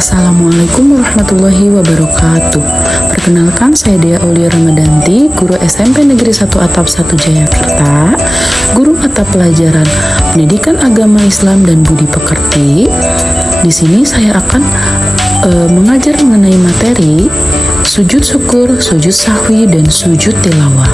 Assalamualaikum warahmatullahi wabarakatuh. Perkenalkan, saya Dea Aulia Ramadanti, guru SMP Negeri 1 Atap 1 Jayakarta, guru mata pelajaran Pendidikan Agama Islam dan Budi Pekerti. Di sini saya akan mengajar mengenai materi sujud syukur, sujud sahwi, dan sujud tilawah.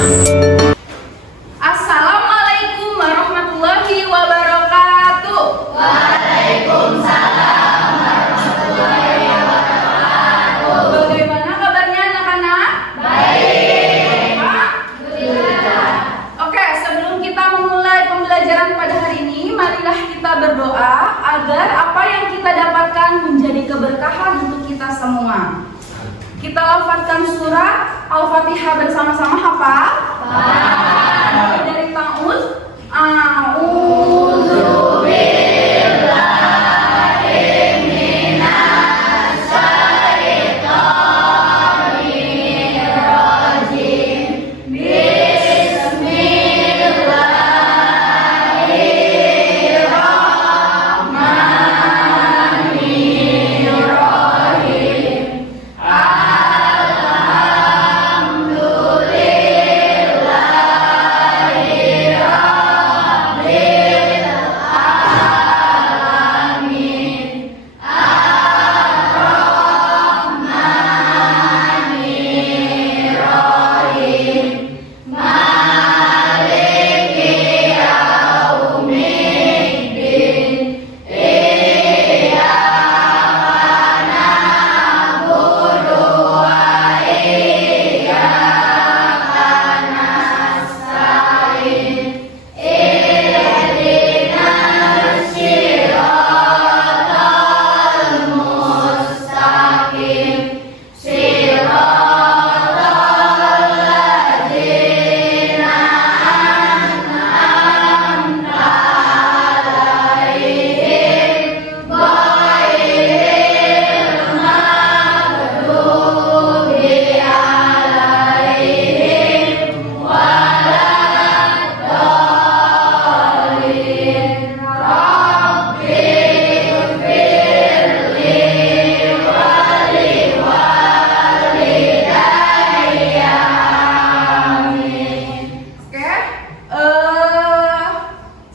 Assalamualaikum warahmatullahi wabarakatuh. Waalaikumsalam warahmatullahi wabarakatuh. Bagaimana kabarnya anak-anak? Baik. Alhamdulillah. Oke, sebelum kita memulai pembelajaran pada hari ini, marilah kita berdoa agar apa yang kita dapatkan menjadi keberkahan untuk kita semua. Kita lafazkan surat Al-Fatihah bersama-sama, hafal? Mulai dari ta'awudz. A'udzu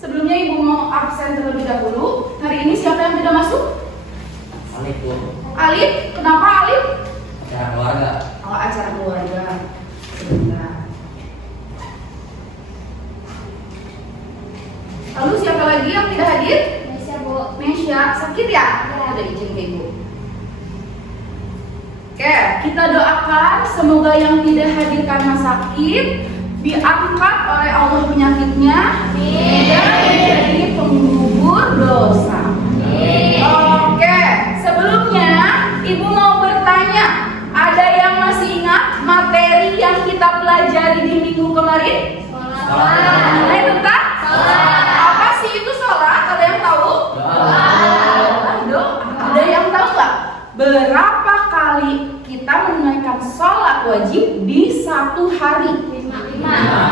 sebelumnya Ibu mau absen terlebih dahulu. Hari ini siapa yang tidak masuk? Alif, Bu. Alif. Kenapa Alif? Acara keluarga. Oh, acara keluarga. Sebentar. Lalu siapa lagi yang tidak hadir? Bisa, Bu. Mesya. Sakit ya? Udah izin ke Ibu. Oke, kita doakan semoga yang tidak hadir karena sakit diangkat oleh Allah penyakitnya dan menjadi pengubur dosa. Oke, sebelumnya Ibu mau bertanya, ada yang masih ingat materi yang kita pelajari di minggu kemarin? Mulai tentang apa sih itu sholat? Ada yang tahu? Doa. Ada yang tahu nggak? Berapa kali kita menunaikan sholat wajib di satu hari?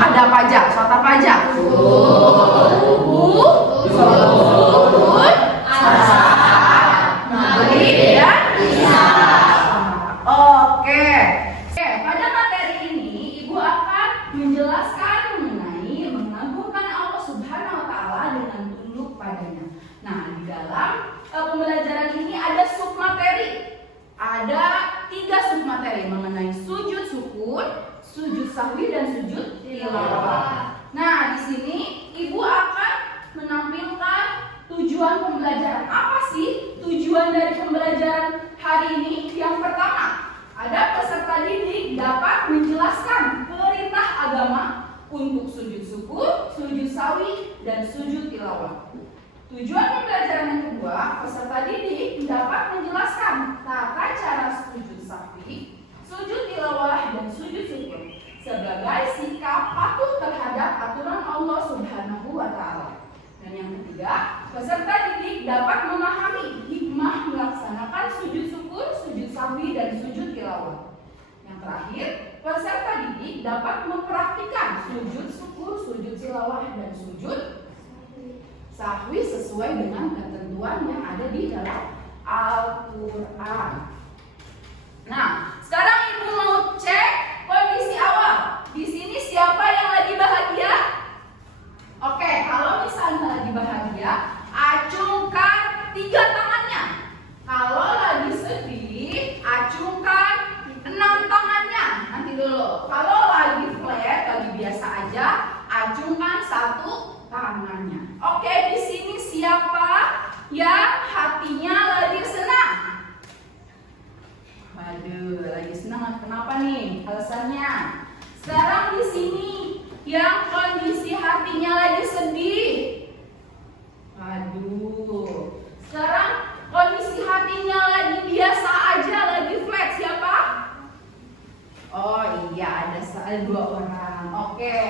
Ada apa aja? Sholat apa aja? Subuh, zuhur, asar, maghrib, dan isya. Oke. Pada materi ini Ibu akan menjelaskan mengenai mengagungkan Allah Subhanahu wa Ta'ala dengan tunduk padanya. Nah, di dalam pembelajaran ini ada submateri. Ada 3 submateri mengenai sujud syukur, sujud sahwi, dan sujud tilawah. Nah, di sini Ibu akan menampilkan tujuan pembelajaran. Apa sih tujuan dari pembelajaran hari ini? Yang pertama, ada peserta didik dapat menjelaskan perintah agama untuk sujud syukur, sujud sahwi, dan sujud tilawah. Tujuan pembelajaran yang kedua, peserta didik dapat menjelaskan tata cara sujud sahwi, sujud tilawah, dan sujud syukur sebagai sikap patuh terhadap aturan Allah Subhanahu wa Ta'ala. Dan yang ketiga, peserta didik dapat memahami hikmah melaksanakan sujud syukur, sujud sahwi, dan sujud tilawah. Yang terakhir, peserta didik dapat mempraktikkan sujud syukur, sujud tilawah, dan sujud sahwi sesuai dengan ketentuan yang ada di dalam Al-Quran. Nah, sekarang ibu mau cek kondisi awal. Di sini siapa yang lagi bahagia? Oke, kalau misalnya lagi bahagia, acungkan 3 tangannya. Kalau lagi sedih, acungkan 6 tangannya. Nanti dulu. Kalau lagi flat, lagi biasa aja, acungkan 1 tangannya. Oke, di sini siapa yang hatinya lagi senang? Waduh, lagi senang. Kenapa nih? Alasannya. Sekarang di sini yang kondisi hatinya lagi sedih. Waduh. Sekarang kondisi hatinya lagi biasa aja, lagi flat. Siapa? Oh iya, ada 2 orang. Oke.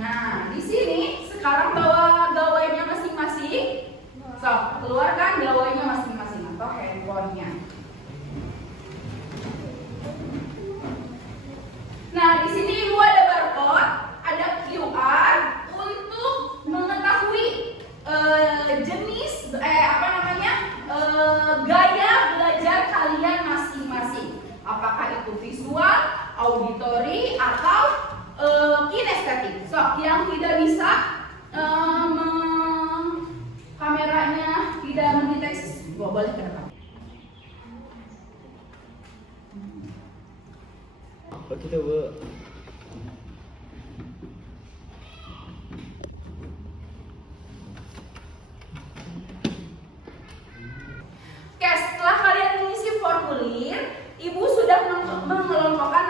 Nah, di sini sekarang bawa gawainya masing-masing. So, keluarkan gawainya masing-masing atau handphonenya. Nah, di sini ibu ada barcode, ada QR untuk mengetahui jenis gaya belajar kalian masing-masing. Apakah itu visual, auditori, atau kinestetik. So, yang tidak bisa kameranya tidak mendeteksi, boleh ke depan. Apa kita buat? Oke, setelah kalian mengisi formulir, ibu sudah mengelompokkan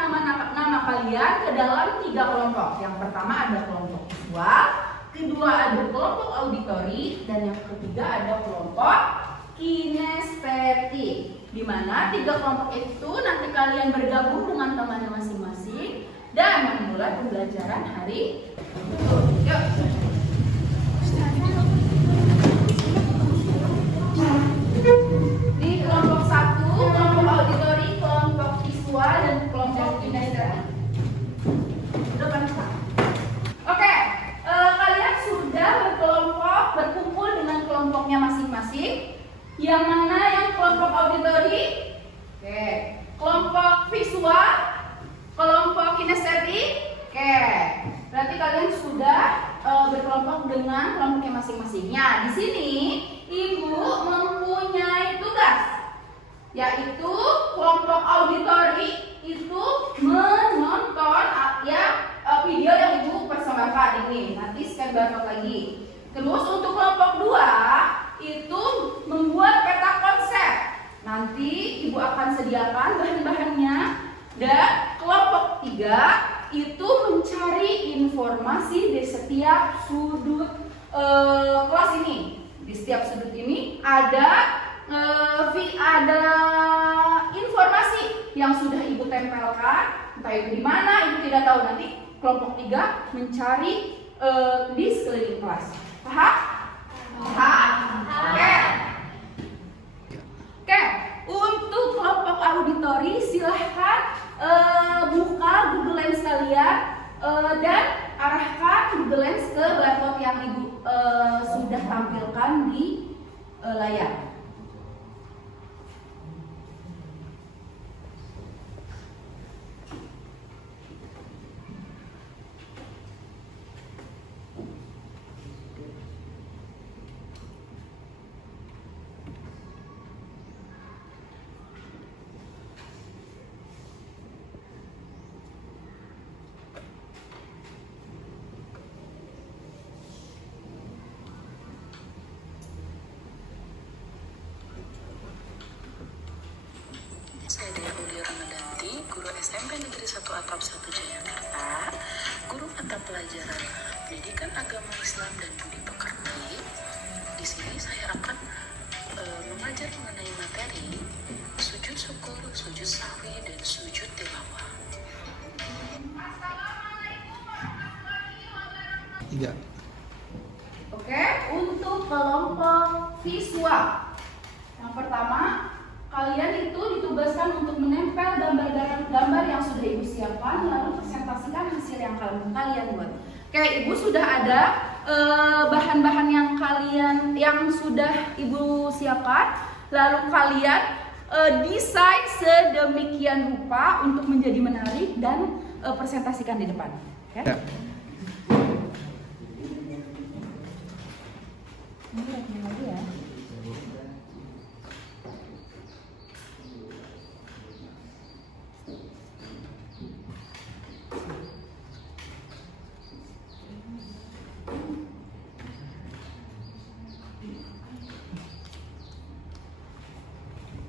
nama kalian ke dalam 3 kelompok. Yang pertama ada kelompok visual, kedua ada kelompok auditori, dan yang ketiga ada kelompok kinestetik. Di mana 3 kelompok itu nanti kalian bergabung dengan temannya masing-masing dan memulai pembelajaran hari itu. Yuk. Di kelompok 1, kelompok auditori, kelompok visual, dan kelompok kinestetik. Depan kita. Oke, kalian sudah berkumpul dengan kelompoknya masing-masing. Yang mana yang kelompok auditori? Oke. Kelompok visual, kelompok kinestetik. Oke. Berarti kalian sudah berkelompok dengan kelompoknya masing-masing. Nah, di sini ibu mempunyai tugas, yaitu kelompok auditori itu menonton video yang ibu persembahkan ini. Nanti scan barcode lagi. Terus untuk kelompok 2 itu membuat peta konsep. Nanti ibu akan sediakan bahan-bahannya. Dan kelompok 3 itu mencari informasi di setiap sudut kelas ini. Di setiap sudut ini ada informasi yang sudah ibu tempelkan. Entah itu di mana, ibu tidak tahu. Nanti kelompok 3 mencari di sekeliling kelas. Paham? Paham? Oke. Oke, untuk kelompok auditori silahkan buka Google Lens kalian dan arahkan Google Lens ke barcode yang ibu sudah tampilkan di layar. Saya Dea Aulia Ramadanti, guru SMP Negeri 1 Atap 1 Jayakarta, guru mata pelajaran Pendidikan Agama Islam dan Budi Pekerti. Di sini saya akan mengajar mengenai materi sujud syukur, sujud sahwi, dan sujud tilawah. Tiga. Oke, untuk kelompok visual. Yang pertama, kalian itu ditugaskan untuk menempel gambar yang sudah ibu siapkan, lalu presentasikan hasil yang kalian buat. Oke, ibu sudah ada bahan-bahan yang sudah ibu siapkan. Lalu kalian desain sedemikian rupa untuk menjadi menarik dan presentasikan di depan. Oke? Ya. Ini lagi ya.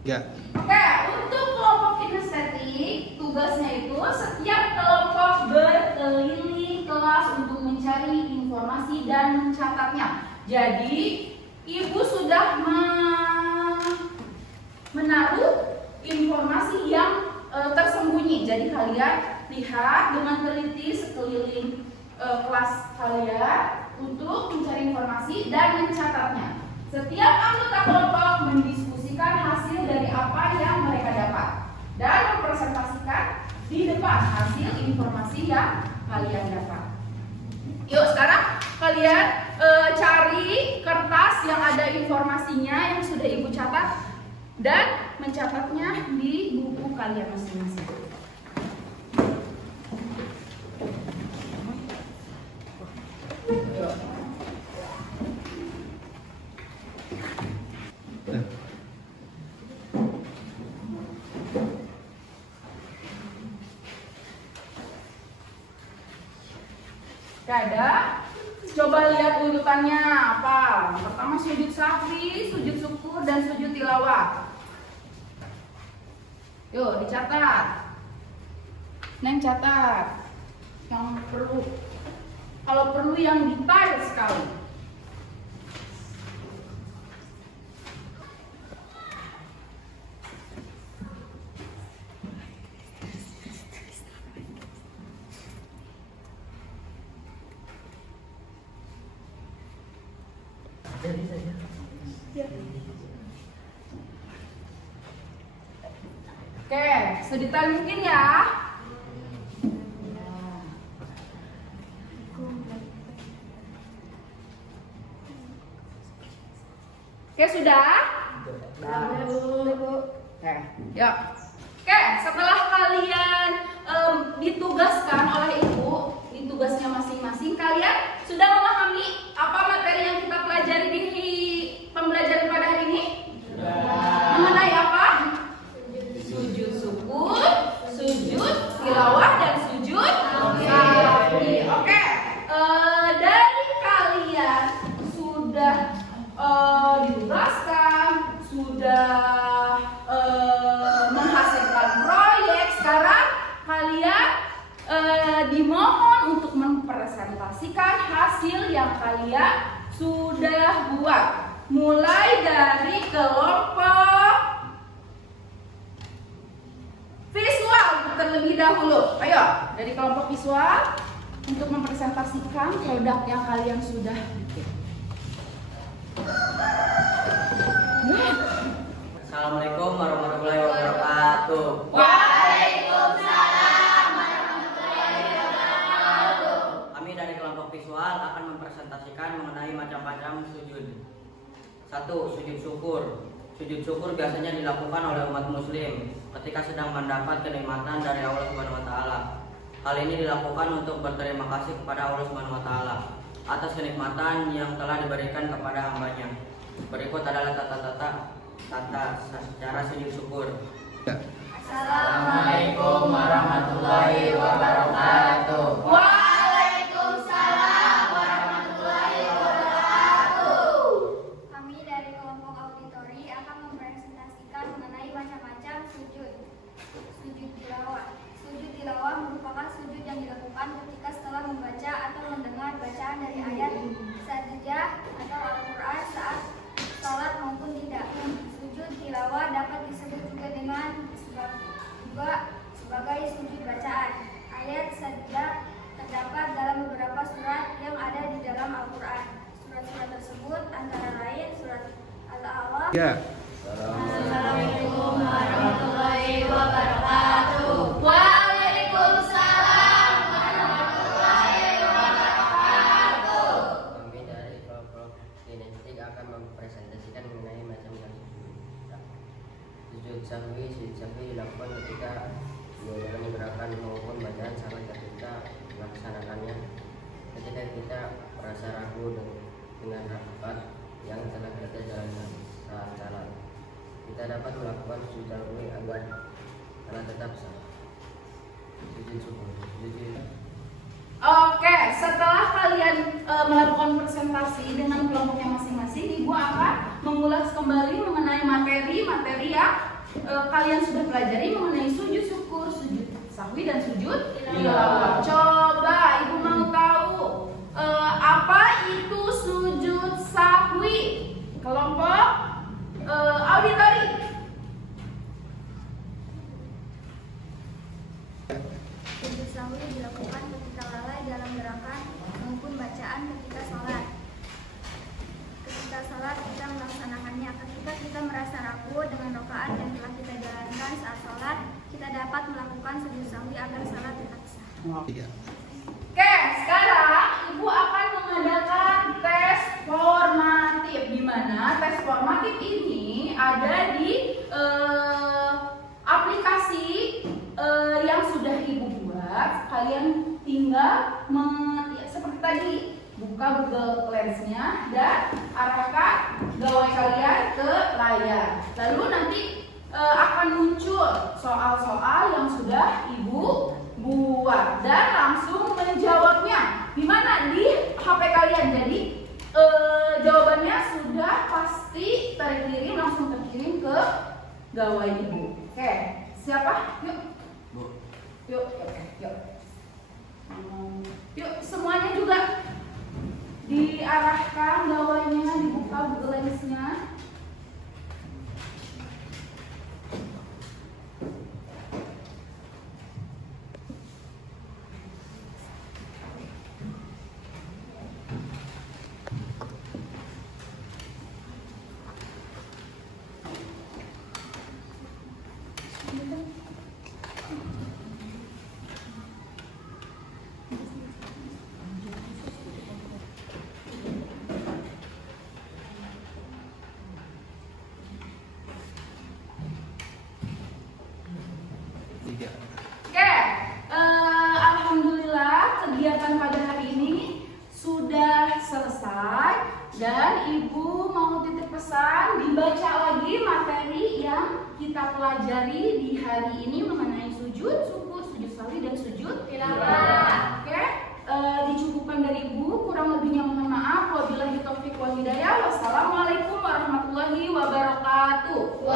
Ya. Oke, untuk kelompok kinestetik, tugasnya itu setiap kelompok berkeliling kelas untuk mencari informasi dan mencatatnya. Jadi, Ibu sudah menaruh informasi yang tersembunyi. Jadi, kalian lihat dengan teliti sekeliling kelas kalian untuk mencari informasi dan mencatatnya. Setiap anggota kelompok mendiskusikan hasil dari apa yang mereka dapat dan mempresentasikan di depan hasil informasi yang kalian dapat. Yuk sekarang kalian cari kertas yang ada informasinya yang sudah Ibu catat dan mencatatnya di buku kalian masing-masing. Ada? Coba lihat urutannya apa? Pertama sujud sahwi, sujud syukur, dan sujud tilawah. Yuk dicatat. Neng catat. Yang perlu. Kalau perlu yang detail sekali. Oke, sedetail mungkin ya. Oke, sudah? Oke, yuk. Oke, setelah kalian ditugaskan oleh Ibu, di tugasnya masing-masing, kalian sudah memahami apa materi yang kita pelajari di pembelajaran pada hari ini? Mengenai apa? Sujud syukur, sujud tilawah, dan sujud sahwi. Oke, dari kalian sudah ditugaskan, sudah menghasilkan proyek. Sekarang kalian dimohon untuk mempresentasikan hasil yang kalian sudah buat. Mulai dari kelompok visual terlebih dahulu. Ayo, dari kelompok visual untuk mempresentasikan produk yang kalian sudah bikin. Assalamualaikum warahmatullahi wabarakatuh. Waalaikumsalam warahmatullahi wabarakatuh. Kami dari kelompok visual akan mempresentasikan mengenai macam-macam sujud. 1. Sujud syukur. Sujud syukur biasanya dilakukan oleh umat muslim ketika sedang mendapat kenikmatan dari Allah Subhanahu wa taala. Hal ini dilakukan untuk berterima kasih kepada Allah Subhanahu wa taala atas kenikmatan yang telah diberikan kepada hambanya. Berikut adalah tata secara sujud syukur. Assalamualaikum warahmatullahi wabarakatuh. Waalaikumsalam warahmatullahi wabarakatuh. Kami dari kelompok auditori akan mempresentasikan mengenai macam-macam sujud. Sujud tilawah. Sujud tilawah merupakan sujud yang dilakukan ketika setelah membaca atau mendengar bacaan dari ayat sajdah atau Al-Quran saat sholat maupun tidak. Sujud tilawah dapat disebut juga sebagai sujud bacaan. Ayat sajdah terdapat dalam beberapa surat yang ada di dalam Al-Quran. Surat-surat tersebut antara lain surat Al-A'raf. Ya. Assalamualaikum warahmatullahi wabarakatuh. Waalaikumsalam warahmatullahi wabarakatuh. Kami dari kelompok kinestik akan mempresentasikan mengenai macam-macam sujud. Sujud sahwi dilakukan ketika dalam gerakan maupun bacaan salat ketika melaksanakannya. Ketika kita merasa ragu dengan rapat yang telah kita jalankan saat salat, kita dapat melakukan sujud sahwi agar salat tetap sah. Sujud syukur. Oke, setelah kalian melakukan presentasi dengan kelompoknya masing-masing, Ibu akan mengulas kembali mengenai materi yang kalian sudah pelajari mengenai sujud syukur, sujud sahwi, dan sujud tilawah. Coba Ibu mau tahu apa itu sujud sahwi? Kelompok auditori. Sujud sahwi dilakukan ketika lalai dalam gerakan maupun bacaan ketika sholat. Ketika sholat kita melaksanakannya. Ketika kita merasa ragu dengan rokaat yang telah kita jalankan saat sholat, kita dapat melakukan sujud sahwi agar sholat tetap sah. 3. Oke, sekarang Ibu akan mengadakan tes formatif, di mana tes formatif ini ada di aplikasi yang sudah Ibu buat. Kalian tinggal seperti tadi, buka Google Lens-nya dan arahkan gawai kalian ke layar. Lalu nanti akan muncul soal-soal yang sudah Ibu buat dan langsung menjawabnya. Di mana? Di HP kalian. Jadi jawabannya sudah pasti langsung terkirim ke gawai Ibu. Oke, siapa? Yuk. Yuk, semuanya juga diarahkan gawainya, dibuka Google Lens-nya. Oke, alhamdulillah kegiatan pada hari ini sudah selesai dan Ibu mau titip pesan dibaca lagi materi yang kita pelajari di hari ini mengenai sujud syukur, sujud sahwi, dan sujud tilawah. Oke, dicukupkan dari Ibu, kurang lebihnya mohon maaf. Wabillahi taufiq wal hidayah. Wassalamualaikum warahmatullahi wabarakatuh.